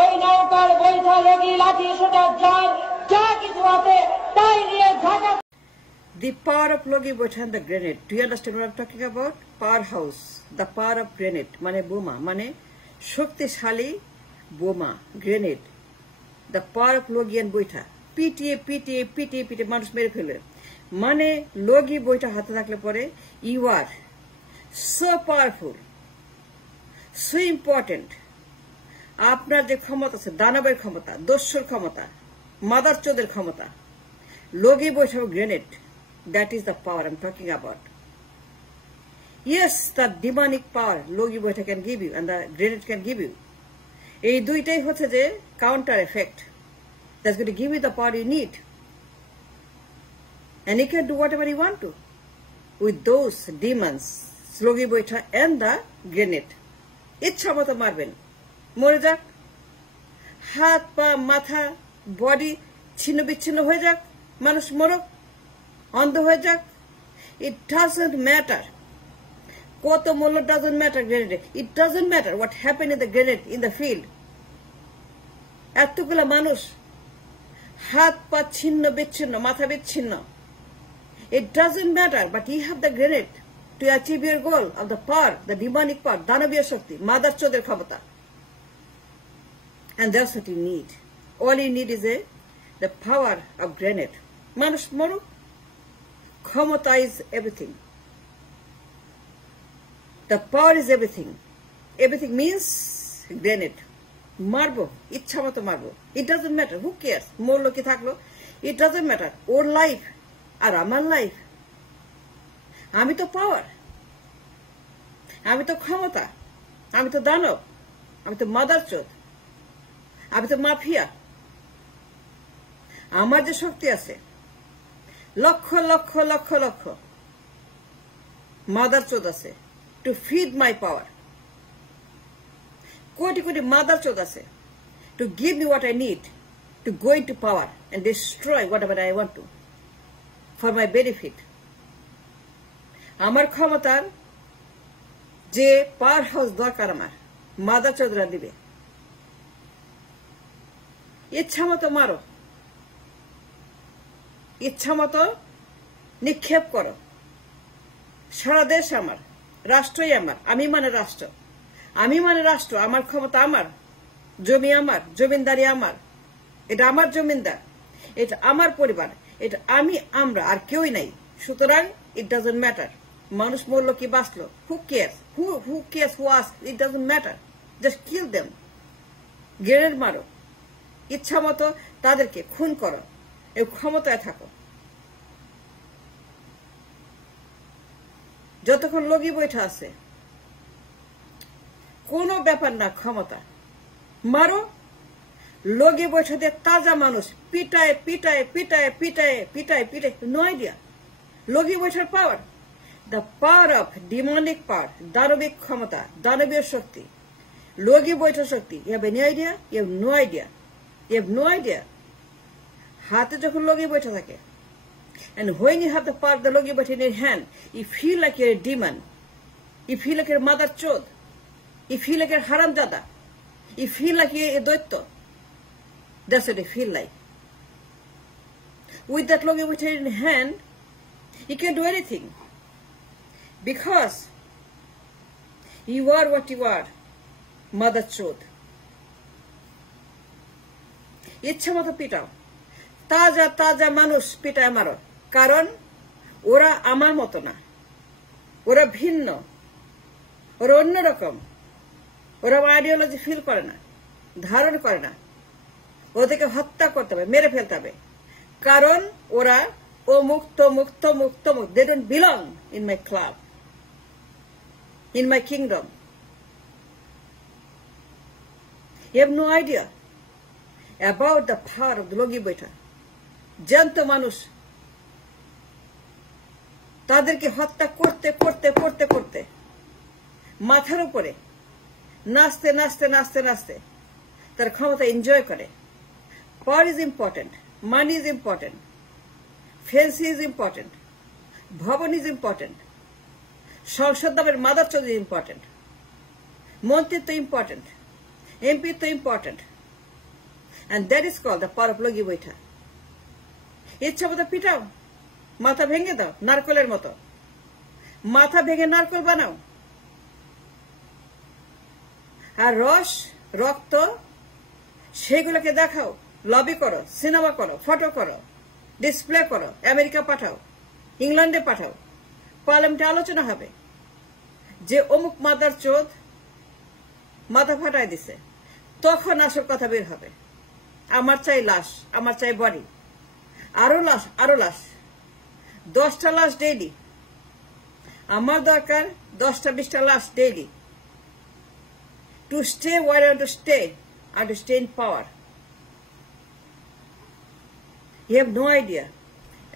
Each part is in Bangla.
ওই নৌকার বৈঠা লগি লাঠি সোটা যার যা কিছু আছে তাই নিয়ে Dhaka. The power of Logi Boitha and the grenade. Do you understand what I'm talking about? Powerhouse. The power of grenade. Mane boma. Mane শক্তিশালী বোমা, grenade. The power of Logi and Boitha. পিটিয়ে মানুষ মেরে ফেলে। মানে লগি বইটা হাতে থাকলে পরে you are so powerful, so important. আপনার যে ক্ষমতা আছে, দানবের ক্ষমতা, দস্যুর ক্ষমতা, মাদার চোদের ক্ষমতা, লগি বইটা grenade. That is the power I'm talking about. Yes, the demonic power Logi Boitha can give you and the grenade can give you. এই দুইটাই হচ্ছে যে counter effect. That's going to give you the power you need. And you can do whatever you want to with those demons, Logi Boitha and the grenade. ইচ্ছা মতো মারবেন, মরে যাক, হাত পা মাথা বডি ছিন্ন বিচ্ছিন্ন হয়ে যাক, মানুষ মরক, অন্ধ হয়ে যাক, it doesn't matter. কত মূল্য doesn't matter grenade. It doesn't matter what happened in the grenade in the field. এতগুলা মানুষ হাত পা ছিন্ন বিচ্ছিন্ন, মাথা বিচ্ছিন্ন. It doesn't matter, but you have the grenade to achieve your goal of the power, the demonic power, দানবীয় শক্তি, মাদার চোদের ক্ষমতা. And that's what you need. All you need is the power of grenade. মানুষ মরুক, ক্ষমতা is everything. The power is everything. Everything means grenade. মারবো, ইচ্ছা মতো মারবো. It doesn't matter. Who cares? মরলো কি থাকলো? It doesn't matter. ওর লাইফ আর আমার লাইফ. আমি তো পাওয়ার, আমি তো ক্ষমতা, আমি তো দানব, আমি তো মাদার চোদ, আমি তো মাফিয়া. আমার যে শক্তি আছে, লক্ষ লক্ষ লক্ষ লক্ষ মাদার চোদ আছে to feed my power. Crore crore mother চোদ আছে to give me what I need to go into power and destroy whatever I want to for my benefit. আমার ক্ষমতার যে পাওয়ার হাউস দরকার আমার মাদার চোদরা দিবে. ইচ্ছা মতো মারো, ইচ্ছা মতো নিক্ষেপ করো. সারা দেশ আমার, রাষ্ট্রই আমার, আমি মানে রাষ্ট্র, আমি মানে রাষ্ট্র, আমার ক্ষমতা আমার, জমি আমার, জমিনদারি আমার, এটা আমার জমিনদার, এটা আমার পরিবার, এটা আমি, আমরা, আর কেউই নাই. সুতরাং ইট ডাজন্ট ম্যাটার মানুষ মরলো কি বাঁচলো. Who cares, who cares who ask, it doesn't matter. Just kill them. Grenade মারো, ইচ্ছা মতো তাদেরকে খুন করো, এই ক্ষমতায় থাকো. যতক্ষণ লগি বৈঠা আছে কোনো ব্যাপার না, ক্ষমতা মারো. লগি বৈঠা দিয়ে তাজা মানুষ পিটায় পিটায় পিটায় পিটায় পিটায় পিটায়. নো আইডিয়া লগি বৈঠার power, the power of demonic power, দানবিক ক্ষমতা, দানবীয় শক্তি, লগি বৈঠা শক্তি. You have any idea? You have no idea. You have no idea. হাতে যখন লগি বৈঠা থাকে, and when you have the power of the Logi Boitha in your hand, you feel like you're a demon. You feel like you're a mother chod. You feel like you're a haramjada. You feel like you're a doitto. That's what you feel like. With that Logi Boitha in your hand, you can do anything. Because you are what you are, mother chod. ইচ্ছা মতো পিটাও, তাজা তাজা মানুষ পিটায় মারো. কারণ ওরা আমার মতো না, ওরা ভিন্ন, ওরা অন্যরকম. ওরা আইডিওলজি ফিল করে না, ধারণ করে না. ওদেরকে হত্যা করতে হবে, মেরে ফেলতে হবে. কারণ ওরা অমুক তমুক তমুক তমুক. They don't belong in my club, in my kingdom. You have no idea about the power of the Logi Boitha. জ্যান্ত মানুষ তাদেরকে হত্যা করতে করতে করতে করতে মাথার উপরে নাচতে নাচতে নাচতে নাচতে তার ক্ষমতা এনজয় করে. Power is important, money is important, fancy is important, ভবন ইজ ইম্পর্টেন্ট, সংসদ নামের মাদার চোদ ইজ ইম্পর্টেন্ট, মন্ত্রিত্ব ইম্পর্টেন্ট, এমপিত্ব important, And that is called the power of লগি বৈঠা। ইচ্ছা মতো পিটাও, মাথা ভেঙে দাও নারকলের মতো, মাথা ভেঙে নারকল বানাও। আর রস, রক্ত সেগুলোকে দেখাও, লবি করো, সিনেমা করো, ফটো করো, ডিসপ্লে করো, আমেরিকা পাঠাও, ইংল্যান্ডে পাঠাও, পার্লামেন্টে আলোচনা হবে যে অমুক মাদার চোদ মাথা ফাটাই দিছে, তখন আসল কথা বের হবে। আমার চাই লাশ, আমার চাই বডি, আরো লাশ, আরো লাশ, 10টা লাশ ডেইলি। আমার দরকার 10টা 20টা লাশ daily, to stay where I want to stay and to stay in power. You have no idea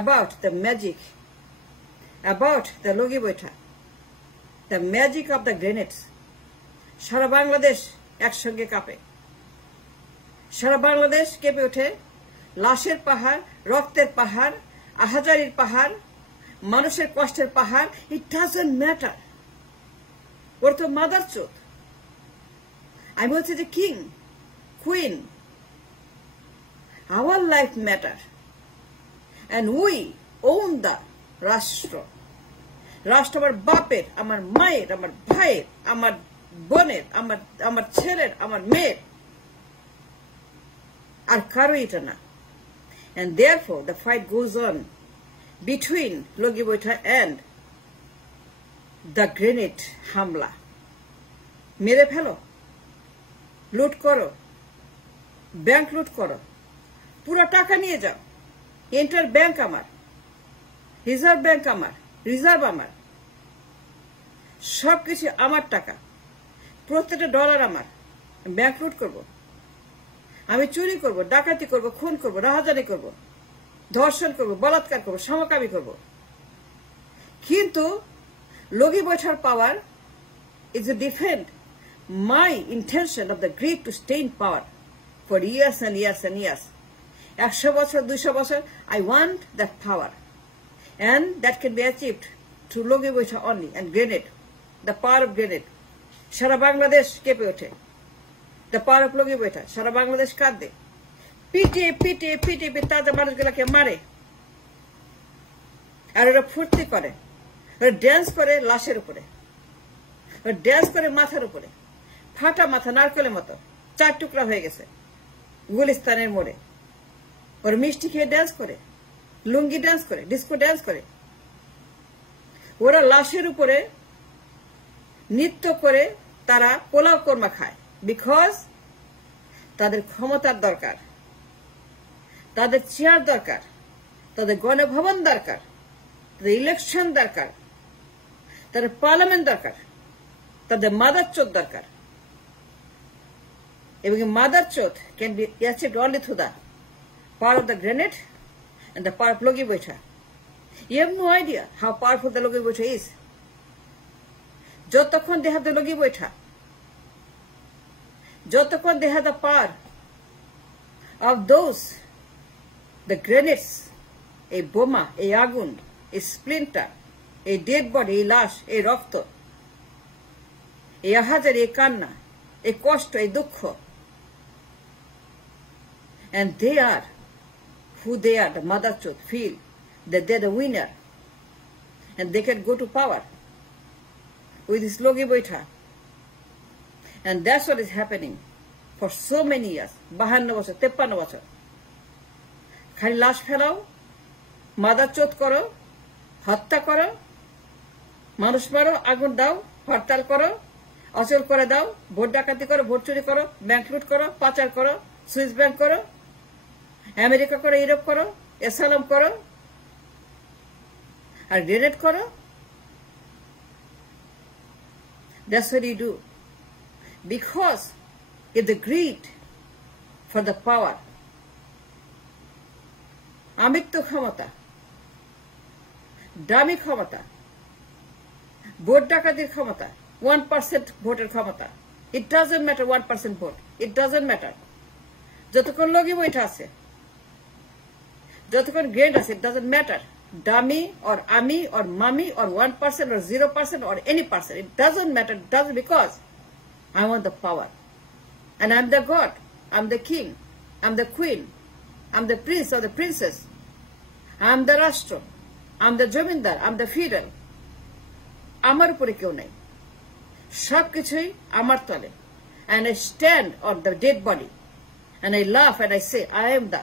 about the magic, about the লগি বৈঠা, the magic of the grenades. সারা বাংলাদেশ একসঙ্গে কাঁপে, সারা বাংলাদেশ কেঁপে ওঠে। লাশের পাহাড়, রক্তের পাহাড়, আহাজারির পাহাড়, মানুষের কষ্টের পাহাড়, it doesn't matter. ওর তো মাদার চোদ। আমি হচ্ছে যে king, queen, our life matter and we own the রাষ্ট্র। রাষ্ট্র আমার বাপের, আমার মায়ের, আমার ভাইয়ের, আমার বোনের, আমার ছেলের, আমার মেয়ের, আর কারো এটা না। And therefore the fight goes on between লগি বৈঠা and the grenade হামলা। মেরে ফেলো, লুট করো, ব্যাংক লুট করো, পুরো টাকা নিয়ে যাও। ইন্টার ব্যাংক আমার, রিজার্ভ ব্যাংক আমার, রিজার্ভ আমার, সবকিছু আমার টাকা, প্রত্যেকটা ডলার আমার। ব্যাংক লুট করব, আমি চুরি করব, ডাকাতি করব, খুন করব, রাহাজানি করব, ধর্ষণ করব, বলাৎকার করব, সমকামী করব। কিন্তু লগি বৈঠার পাওয়ার is to defend my intention of the greed to stay in power for years and years and years. 100 বছর, 200 বছর, I want that power. And that can be achieved through লগি বৈঠা only and grenade, the power of grenade. সারা বাংলাদেশ কেঁপে ওঠে, the power of লগি বৈঠা। সারা বাংলাদেশ কাঁদে, পিটিয়ে পিটিয়ে পিটিয়ে তাজা মানুষগুলোকে মারে। আর ওরা ফুর্তি করে, ওরা ড্যান্স করে লাশের উপরে, ওরা ড্যান্স করে মাথার উপরে, ফাটা মাথা নারকেলের মতো 4 টুকরা হয়ে গেছে গুলিস্তানের মোড়ে। ওর মিষ্টি খেয়ে ড্যান্স করে, লুঙ্গি ড্যান্স করে, ডিস্কো ড্যান্স করে। ওরা লাশের উপরে নৃত্য করে তারা পোলাও কোরমা খায়, বিকজ তাদের ক্ষমতার দরকার, তাদের চেয়ার দরকার, তাদের গণভবন দরকার, তাদের ইলেকশন দরকার, তাদের পার্লামেন্ট দরকার, তাদের মাদার চোদ দরকার। এবং মাদার চোদ can be achieved only through the power of the grenade and the power of লগি বৈঠা. You have no idea how powerful the লগি বৈঠা is. যতক্ষণ they have the লগি বৈঠা, যতক্ষণ they have the power of those, the grenades, এই বোমা, এই আগুন, এই স্প্লিন্টার, এই ডেড বডি, এই লাশ, এই রক্ত, এই আহাজারি, এই কান্না, এই কষ্ট, এই দুঃখ, and they are who they are, the mother chod feel that they're the winner and they can go to power with this লগি বৈঠা. And that's what is happening for so many years. 52 বছর, 53 বছর খালি লাশ ফেলাও, মাদার চোদ করো, হত্যা করো, মানুষ মারো, আগুন দাও, হরতাল করো, অচল করে দাও, ভোট ডাকাতি করো, ভোট চুরি করো, ব্যাংক লুট করো, পাচার করো, সুইস ব্যাংক করো, আমেরিকা করো, ইউরোপ করো, এসালাম করো, আর গ্রেনেড করো। That's what you do. Because if the greed for the power, আমিত্ব ক্ষমতা, দামি ক্ষমতা, ভোট ডাকাতির ক্ষমতা, 1% ভোটের ক্ষমতা, it doesn't matter 1% vote, it doesn't matter. যতক্ষণ লগি বৈঠা আছে, যতক্ষণ গ্রেড আছে, it doesn't matter. Dummy or ami or mummy or 1% or 0% or any percent, it doesn't matter. It doesn't, because I want the power and I'm the God, I'm the king, I'm the queen. I'm the prince or the princess. I'm the rashtra. I'm the zamindar. I'm the feudal. আমার উপরে কেউ নাই, সবকিছুই আমার তলে। And I stand on the dead body and I laugh and I say, I am the